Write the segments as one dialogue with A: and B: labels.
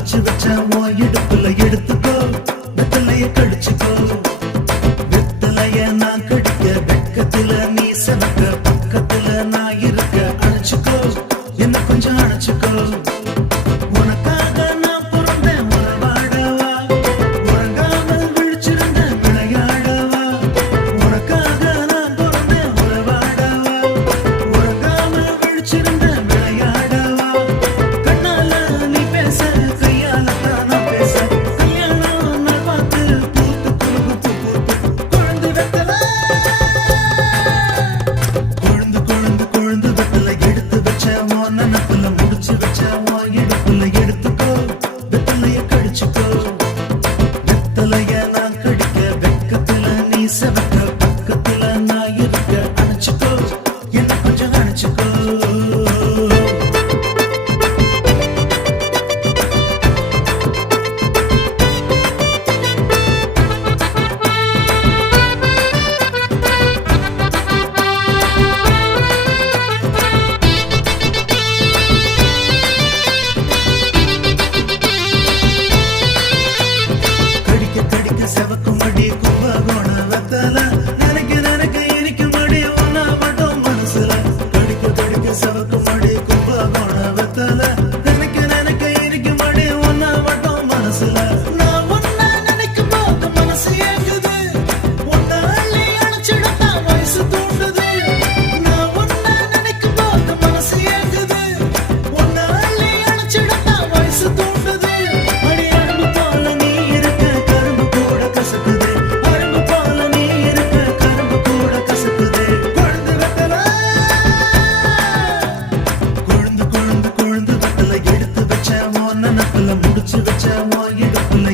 A: புடிச்சு வச்ச உன் இடுப்புல எடுத்துக்கோ. வெத்தலைய கடிச்சுக்கோ. வெத்தலைய நான் கடிக்க வெக்கத்துல நீ செவக்க பக்கத்துல நான் இருக்க அழைச்சுக்கோ என்ன கொஞ்சம் அழைச்சுக்கோ வாய நான் கடிக்க வெக்கத்துல நீ செவக்க பக்கத்துல 什么都 எது சொல்ல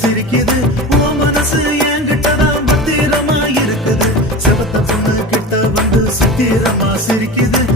A: சிரிக்குது. ஓ மனசு என்கிட்டதான் பத்திரமா இருக்குது. செவத்த பொண்ணு கிட்ட வந்து சித்திரமா சிரிக்குது.